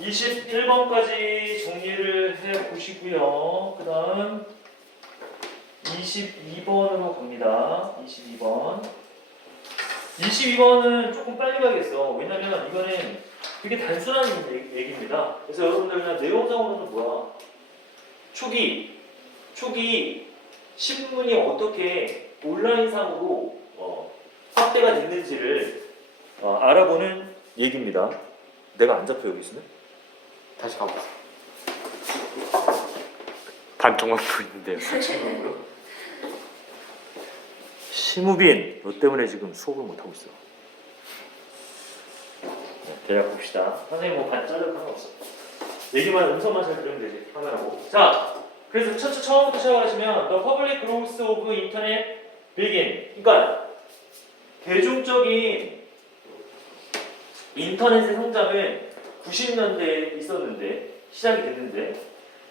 21번까지 정리를 해 보시고요. 그 다음 22번으로 갑니다. 22번. 22번은 조금 빨리 가겠어. 왜냐면 이거는 되게 단순한 얘기입니다. 그래서 여러분들 그냥 내용상으로는 뭐야? 초기 신문이 어떻게 온라인상으로 확대가 됐는지를 알아보는 얘기입니다. 내가 안 잡혀 여기 있으면? 다시 가보자. 반쪽만 보이는데요. 심우빈, 너 때문에 지금 수업을 못하고 있어. 네, 대략 봅시다. 선생님 뭐 반 자르고 상관없어. 얘기만 음성만 잘 들으면 되지. 카메라고. 자, 그래서 처음부터 시작을 하시면 The public growth of internet begin. 그러니까 대중적인 인터넷의 성장은 90년대에 있었는데 시작이 됐는데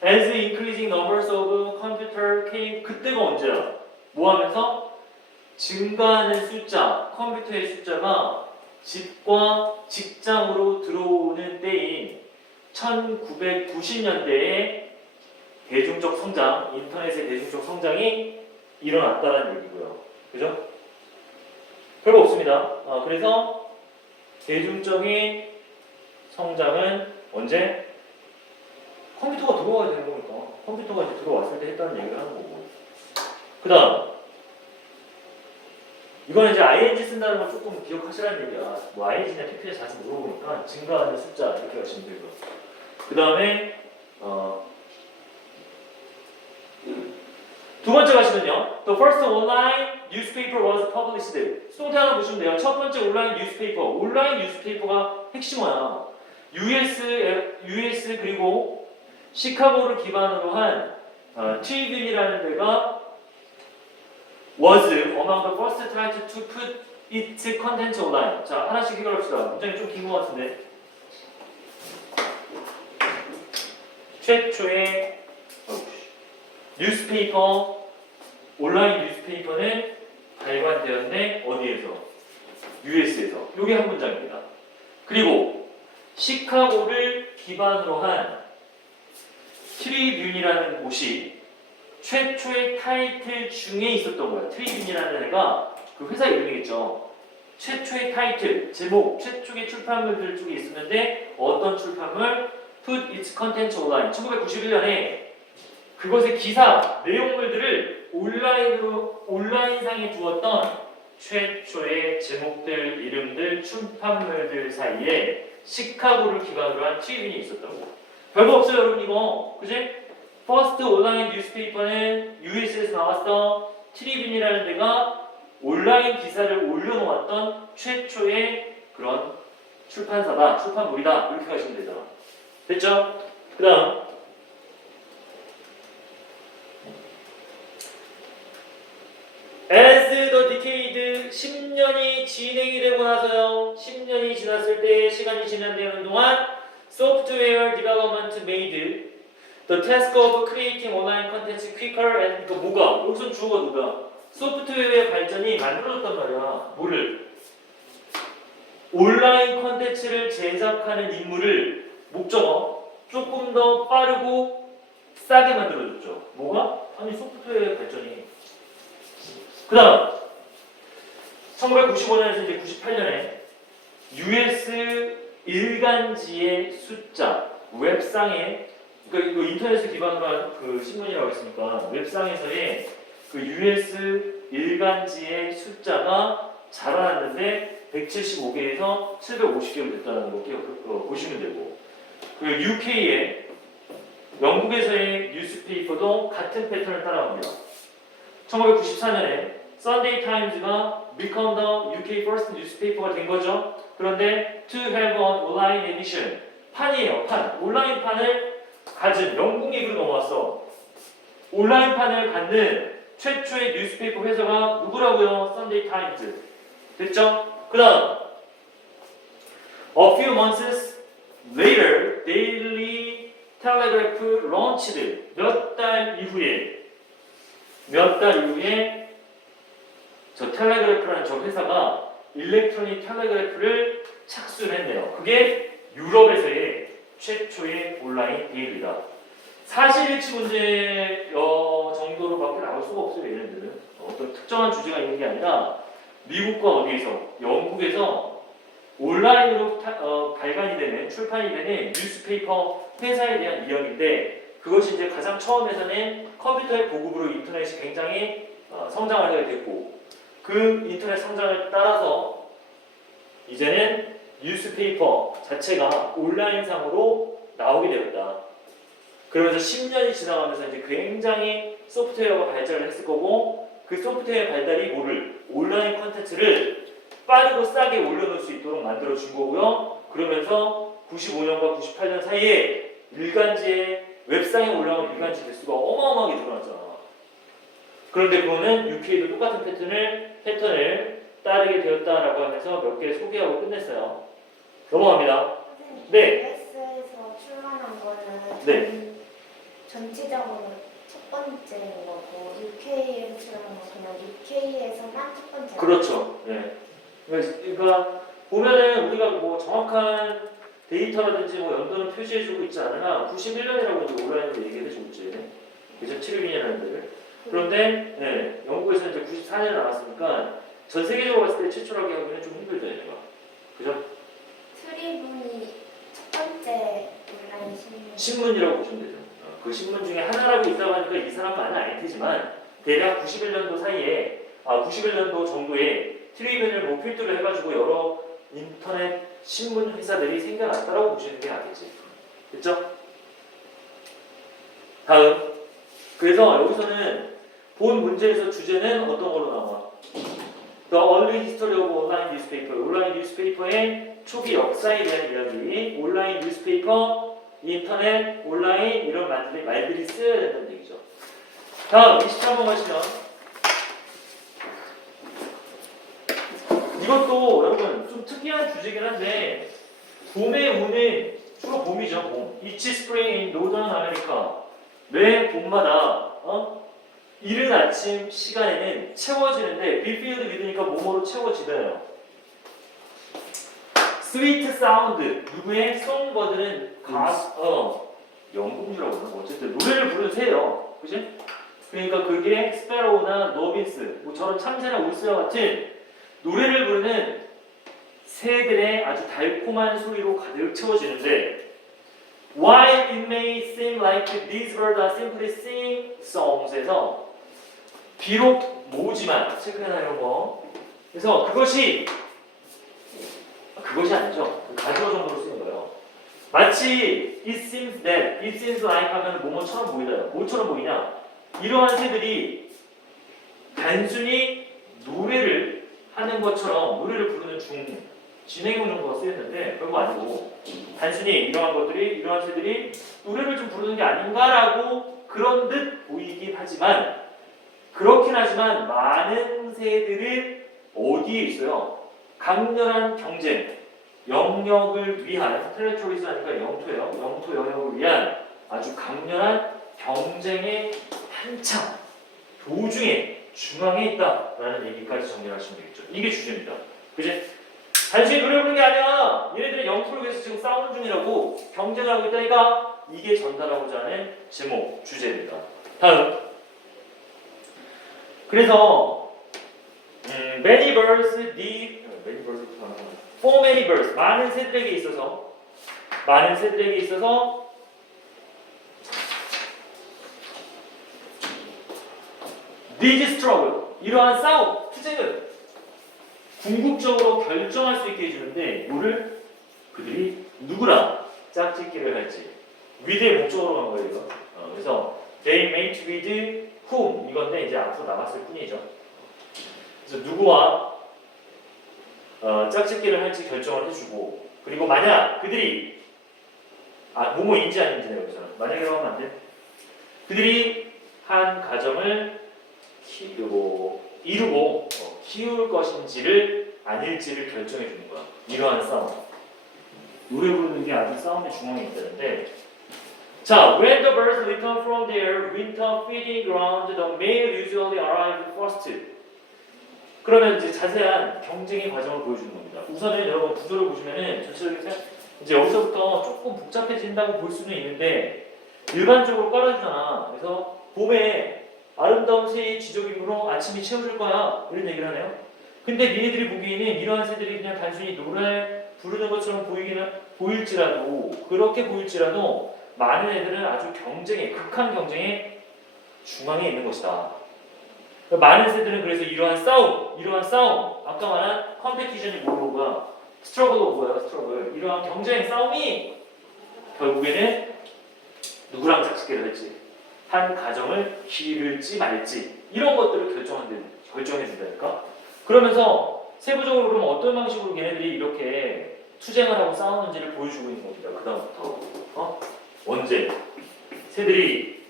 as increasing numbers of computer came. 그때가 언제야? 뭐 하면서? 증가하는 숫자, 컴퓨터의 숫자가 집과 직장으로 들어오는 때인 1990년대에 대중적 성장, 인터넷의 대중적 성장이 일어났다는 얘기고요. 그죠? 별거 없습니다. 그래서 대중적인 성장은 언제? 컴퓨터가 들어와야 되는 거니까. 컴퓨터가 이제 들어왔을 때 했다는 얘기를 하는 거고. 그 다음 이거는 이제 ing 쓴다는 걸 조금 기억하시라는 얘기야. 뭐 ing냐 pp냐 자주 물어보니까 증가하는 숫자 이렇게 하시면 되고. 그 다음에 두 번째 가시면요. The first online newspaper was published. 수동태 하나 보시면 돼요. 첫 번째 온라인 뉴스페이퍼. 온라인 뉴스페이퍼가 핵심 뭐야? US 그리고 시카고를 기반으로 한 트리뷴이라는 데가 was among the first site to put its content online. 자, 하나씩 해결합시다. 문장이 좀 긴 것 같은데. 최초의 뉴스페이퍼, 온라인 뉴스페이퍼는 발간되었네. 어디에서? US에서. 이게 한 문장입니다. 그리고 시카고를 기반으로 한 트리뷴이라는 곳이 최초의 타이틀 중에 있었던 거야. 트리뷴이라는 애가 그 회사 이름이겠죠. 최초의 타이틀, 제목, 최초의 출판물들 쪽에 있었는데 어떤 출판물? Put its content online. 1991년에 그것의 기사, 내용물들을 온라인상에 두었던 최초의 제목들, 이름들, 출판물들 사이에 시카고를 기반으로 한 트리뷴이 있었다고. 별거 없어요, 여러분 이거. 그지? First 온라인 뉴스페이퍼는 US에서 나왔어. 트리뷴이라는 데가 온라인 기사를 올려놓았던 최초의 그런 출판사다, 출판물이다. 이렇게 가시면 되잖아. 됐죠? 그 다음 As the decade 10년이 진행이 되고 나서요. 10년이 지났을 때 시간이 진행되는 동안 Software development made the task of creating online content quicker and 그러니까 뭐가? 여기서 주어가 누가? 소프트웨어의 발전이 만들어졌단 말이야. 뭐를? 온라인 컨텐츠를 제작하는 임무를 목적어 조금 더 빠르고 싸게 만들어줬죠. 뭐가? 아니 소프트웨어의 발전이. 그 다음 1995년에서 이제 98년에 US 일간지의 숫자 웹상에 그러니까 이거 인터넷을 기반으로 한 그 신문이라고 했으니까 웹상에서의 그 US 일간지의 숫자가 자라났는데 175개에서 750개로 됐다는 거 보시면 되고 그 UK의 영국에서의 뉴스페이퍼도 같은 패턴을 따라갑니다. 1994년에 Sunday Times가 become the UK first newspaper가 된 거죠. 그런데 to have an online edition 판이에요. 판. 온라인판을 가진 영국으로 넘어왔어. 온라인판을 갖는 최초의 뉴스페이퍼 회사가 누구라고요? Sunday Times. 됐죠? 그 다음 A few months later, Daily Telegraph launched. 몇 달 이후에 저 텔레그래프라는 저 회사가 일렉트로닉 텔레그래프를 착수를 했네요. 그게 유럽에서의 최초의 온라인 데일리다. 사실일치 문제 정도로밖에 나올 수가 없어요. 얘네들은 어떤 특정한 주제가 있는 게 아니라 미국과 어디에서 영국에서 온라인으로 발간이 되는 출판이 되는 뉴스페이퍼 회사에 대한 이야기인데 그것이 이제 가장 처음에서는 컴퓨터의 보급으로 인터넷이 굉장히 성장하게 됐고 그 인터넷 성장을 따라서 이제는 뉴스페이퍼 자체가 온라인상으로 나오게 되었다. 그러면서 10년이 지나가면서 이제 굉장히 소프트웨어가 발전을 했을 거고 그 소프트웨어 발달이 뭐를 온라인 콘텐츠를 빠르고 싸게 올려놓을 수 있도록 만들어 준 거고요. 그러면서 95년과 98년 사이에 일간지에 웹상에 올라온 일간지 개수가 어마어마하게 늘어났잖아. 그런데 그거는 UK도 똑같은 패턴을 따르게 되었다라고 하면서 몇 개 소개하고 끝냈어요. 넘어갑니다. 네. US에서 출간한 거는 네. 전체적으로 첫 번째인 거고 UK에서 출간한 거 그냥 UK에서만 첫 번째. 그렇죠. 네. 그러니까 보면은 우리가 뭐 정확한 데이터라든지 뭐 연도는 표시해주고 있지 않으나 91년이라고 이제 온라인으로 얘기해주고 있지. 그죠? 7일이라는 데를. 그런데 네, 영국에서 이제 94년에 나왔으니까 전 세계적으로 봤을 때 최초라고 하기는 좀 힘들죠, 얘가. 그죠? 트리븐이 첫 번째 온라인 신문이라고 보시면 되죠. 그 신문 중에 하나라고 있다고 하니까 이 사람만은 아닐 테지만 대략 91년도 사이에 91년도 정도에 트리븐을 뭐 필두로 해가지고 여러 인터넷 신문 회사들이 생겨났다라고 보시는 게 낫겠지. 됐죠? 다음. 그래서 여기서는 본 문제에서 주제는 어떤 걸로 나와? The early history of online newspaper. 온라인 뉴스페이퍼의 초기 역사에 대한 이야기. 온라인 뉴스페이퍼, 인터넷, 온라인 이런 말들이 쓰여야 된다는 얘기죠. 다음 23번 가시면 이것도 여러분 좀 특이한 주제긴 한데 봄에 오는 주로 봄이죠. 봄. Each spring in Northern America. 매 봄마다 이른 아침 시간에는 채워지는데 빌피어드 믿으니까 뭐뭐로 채워지나요? 스위트 사운드 누구의 송버드는 영국류라고 그러나 어쨌든 노래를 부르는 새예요. 그지? 그러니까 그게 스페로우나 노빈스 뭐 저런 참새나 울스와 같은 노래를 부르는 새들의 아주 달콤한 소리로 가득 채워지는데 While it may seem like these birds are simply singing songs에서 비록 모지만 체크해놔 이런 거 그래서 그것이 아니죠. 가주어 정도로 쓰는 거예요. 마치 it seems like 하면 뭐뭐처럼 보이나요? 뭐처럼 보이냐? 이러한 새들이 단순히 노래를 하는 것처럼 노래를 부르는 진행형 정도가 쓰였는데 그거 아니고 단순히 이러한 새들이 노래를 좀 부르는 게 아닌가라고 그런 듯 보이긴 하지만 그렇긴 하지만 많은 새들은 어디에 있어요? 강렬한 경쟁, 영역을 위한 테리토리스 하니까 영토예요. 영토 영역을 위한 아주 강렬한 경쟁의 한참 도중에 중앙에 있다라는 얘기까지 정리하시면 되겠죠. 이게 주제입니다. 그지? 단순히 노래 부르는 게 아니야. 얘네들은 영토를 위해서 지금 싸우는 중이라고 경쟁을 하고 있다니까 이게 전달하고자 하는 제목, 주제입니다. 다음. 그래서 many birds, for many birds, 많은 새들에게 있어서 these struggle, 이러한 싸움, 투쟁은 궁극적으로 결정할 수 있게 해주는데 뭐를? 그들이 누구랑 짝짓기를 할지 with의 목적으로 간 거예요. 이거. 그래서 they mate with whom 이건데 이제 앞으로 나갔을 뿐이죠. 그래서 누구와 짝짓기를 할지 결정을 해주고 그리고 만약 그들이 뭐뭐인지 아닌지네요. 여기서는 만약이라고 하면 안 돼. 그들이 한 가정을 이루고 키울 것인지를 아닐지를 결정해 주는 거야. 이러한 싸움. 노래 부르는 게 아주 싸움의 중앙에 있다는데 자, when the birds return from their winter feeding ground, the male usually arrives first. 그러면 이제 자세한 경쟁의 과정을 보여주는 겁니다. 우선은 여러분 구조를 보시면은 전체적인 이제 여기서부터 조금 복잡해진다고 볼 수는 있는데 일반적으로 깔아주잖아. 그래서 봄에 아름다운 새의 지저귀으로 아침이 채워줄 거야. 이런 얘기를 하네요. 근데 니네들이 보기에는 이러한 새들이 그냥 단순히 노래 부르는 것처럼 보일지라도 그렇게 보일지라도 많은 애들은 아주 극한 경쟁의 중앙에 있는 것이다. 많은 새들은 그래서 이러한 싸움, 아까 말한 컴페티션이 뭐야? 스트러글도 뭐야? 스트러글. 이러한 경쟁 싸움이 결국에는 누구랑 짝짓기를 할지, 한 가정을 기를지 말지 이런 것들을 결정해 준다니까. 그러면서 세부적으로 그럼 어떤 방식으로 얘네들이 이렇게 투쟁을 하고 싸우는지를 보여주고 있는 겁니다. 그 다음부터 언제 새들이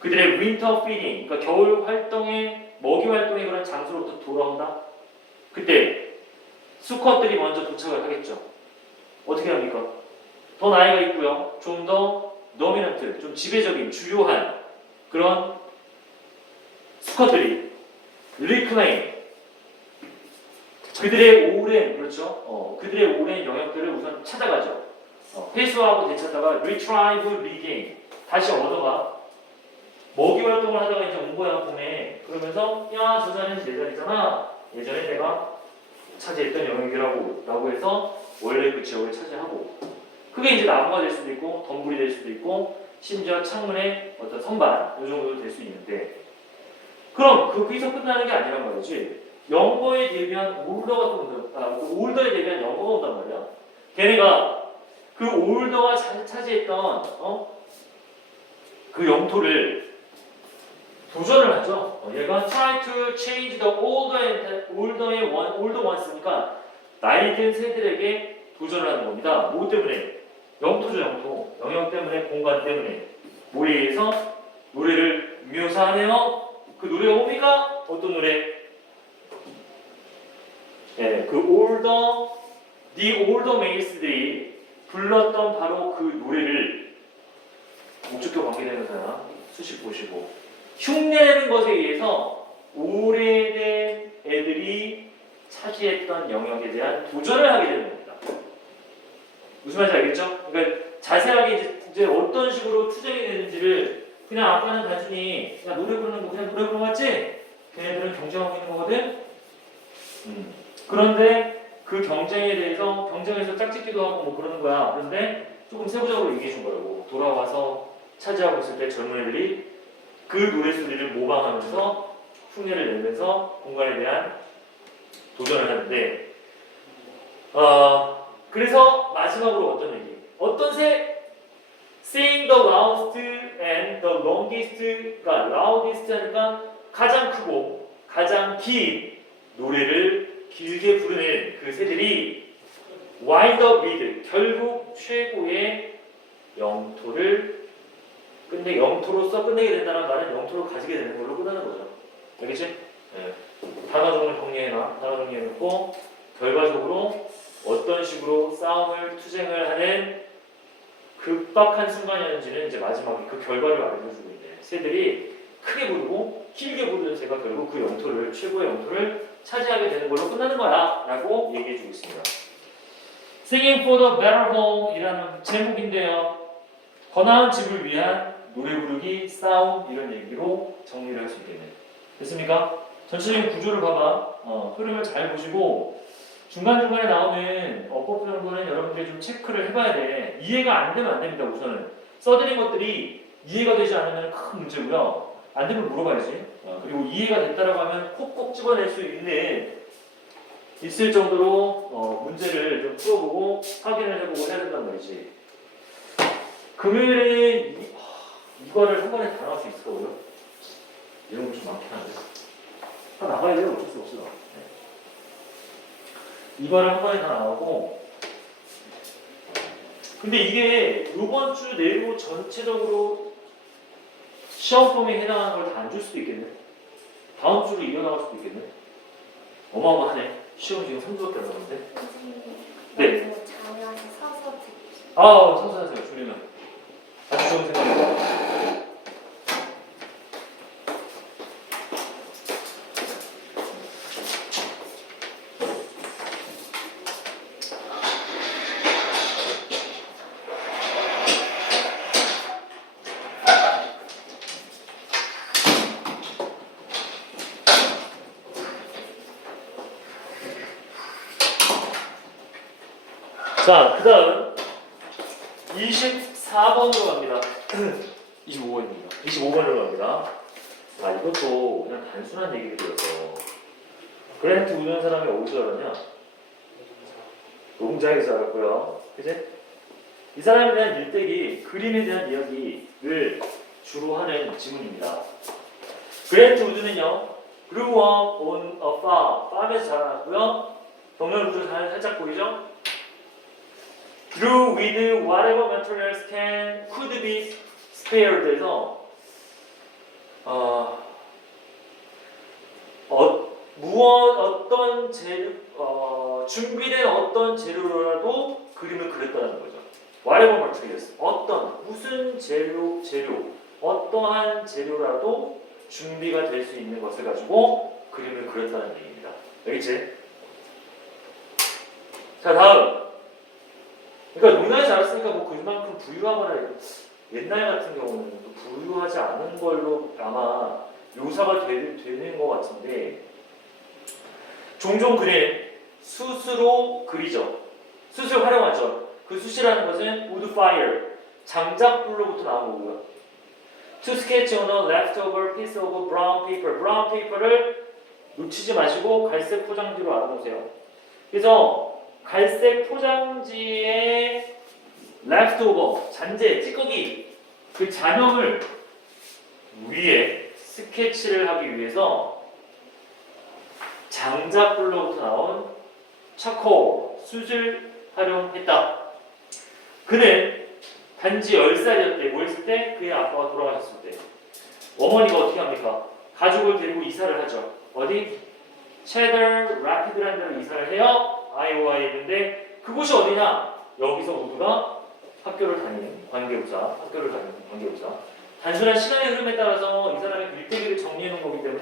그들의 윈터 피딩, 그러니까 겨울 활동의 먹이 활동의 그런 장소로부터 돌아온다. 그때 수컷들이 먼저 도착을 하겠죠. 어떻게 합니까? 더 나이가 있고요. 좀 더 도미넌트, 좀 지배적인 주요한 그런 수컷들이 리클레임 그들의 오랜 그들의 오랜 영역들을 우선 찾아가죠. 회수하고 되찾다가 retrieve, regain 다시 얻어가. 먹이 활동을 하다가 이제 온 거야 봄에. 그러면서 야 저 자리는 내 자리잖아. 예전에 내가 차지했던 영역이라고 해서 원래 그 지역을 차지하고. 그게 이제 나무가 될 수도 있고 덤불이 될 수도 있고 심지어 창문의 어떤 선반 이 정도도 될 수 있는데. 그럼 거기서 끝나는 게 아니란 말이지. 영거에 대비한 올더에 대비한 영거가 온단 말이야. 걔네가 그 올더가 차지했던 그 영토를 도전을 하죠. 얘가 try to change the older ones니까 나이 든 새들에게 도전을 하는 겁니다. 뭐 때문에? 영토죠, 영토. 영역 때문에, 공간 때문에. 뭐에 의해서 노래를 묘사하네요. 그 노래가 뭡니까? 어떤 노래? 예, the older males들이 불렀던 바로 그 노래를 목적격 관계대명사나 수식 보시고 흉내내는 것에 의해서 오래된 애들이 차지했던 영역에 대한 도전을 하게 되는 겁니다. 무슨 말인지 알겠죠? 그러니까 자세하게 이제 어떤 식으로 투쟁이 되는지를 그냥 아까는 단순히 야 노래 부르는 거 그냥 노래 부르는 거 맞지? 걔네들은 경쟁하고 있는 거거든? 그런데 그 경쟁에 대해서 경쟁에서 짝짓기도 하고 뭐 그러는 거야. 그런데 조금 세부적으로 얘기해 준 거라고. 돌아와서 차지하고 있을 때 젊은 애들이 그 노래소리를 모방하면서 흉내를 내면서 공간에 대한 도전을 하는데 그래서 마지막으로 어떤 얘기? 어떤 새? Sing the loudest and the longest가 loudest 하니까 가장 크고 가장 긴 노래를 길게 부르는 그 새들이 wind up with 결국 최고의 영토를 영토로서 끝내게 된다는 말은 영토를 가지게 되는 걸로 끝나는 거죠. 알겠지? 네. 단어 정리를 정리해놔. 단어 정리해놓고 결과적으로 어떤 식으로 싸움을 투쟁을 하는 급박한 순간이었는지는 이제 마지막에 그 결과를 알려주고 있는 새들이 크게 부르고 길게 부르는 새가 결국 그 영토를 최고의 영토를 차지하게 되는 걸로 끝나는 거야 라고 얘기해주고 있습니다. Singing for the better home 이라는 제목인데요. 더 나은 집을 위한 노래 부르기, 싸움 이런 얘기로 정리를 할 수 있겠네요. 됐습니까? 전체적인 구조를 봐봐. 흐름을 잘 보시고 중간중간에 나오는 어법 정도는 여러분들이 좀 체크를 해봐야 돼. 이해가 안 되면 안 됩니다. 우선은 써드린 것들이 이해가 되지 않으면 큰 문제고요. 안 되면 물어봐야지. 그리고 이해가 됐다라고 하면 콕콕 집어낼 수 있을 정도로 문제를 좀 풀어보고 확인을 해보고 해야 된단 말이지. 금요일에 이거를 한 번에 다 나올 수 있을 거고요. 이런 거 좀 많긴 한데 다 나가야 돼요. 어쩔 수 없어요. 이거를 한 번에 다 나오고 근데 이게 이번 주 내로 전체적으로 시험 폼에 해당하는 걸 다 안 줄 수도 있겠네. 다음 주로 이어나갈 수도 있겠네. 어마어마하네. 시험 지금 3주밖에 안 남았는데. 네. 너무 자면서 서서 듣기. 선수하세요. 줄이면 아주 좋은 생각입니다. 자, 그 다음 24번으로 갑니다. 25번입니다. 25번으로 갑니다. 아, 이것도 그냥 단순한 얘기들이어서 그랜트 우는 사람이 어디서 알았냐? 농장에서 알았고요. 그지? 이 사람에 대한 일대기, 그림에 대한 이야기를 주로 하는 지문입니다. 그랜트 우드는요, grew up on a farm, 팜에서 자라났고요. 경력으로 살짝 보이죠? grew with whatever materials could be spared 해서 어떤 재료, 준비된 어떤 재료라도 그림을 그렸다는 거죠. whatever materials, 무슨 재료, 어떠한 재료라도 준비가 될 수 있는 것을 가지고 그림을 그렸다는 얘기입니다. 알겠지? 자, 다음. 그러니까 농장에 자랐으니까 뭐 그만큼 부유하거나 옛날 같은 경우는 또 부유하지 않은 걸로 아마 묘사가 되는 것 같은데 종종 그림 숯으로 그리죠. 숯을 활용하죠. 그 숯이라는 것은 wood fire, 장작불로부터 나온 거고요. To sketch on a leftover piece of brown paper. brown paper를 놓치지 마시고 갈색 포장지로 알아보세요. 그래서 갈색 포장지의 leftover, 잔재, 찌꺼기, 그 잔여물 위에 스케치를 하기 위해서 장작불로부터 나온 차콜, 숯을 활용했다. 그는 단지 10살이었대. 뭐 했을 때? 그의 아빠가 돌아가셨을 때. 어머니가 어떻게 합니까? 가족을 데리고 이사를 하죠. 어디? 체더 라피드라는 데로 이사를 해요. 아이오와에 있는데 그곳이 어디냐? 여기서 모두가 학교를 다니는 관계부사. 단순한 시간의 흐름에 따라서 이 사람의 일대기를 정리해 놓은 거기 때문에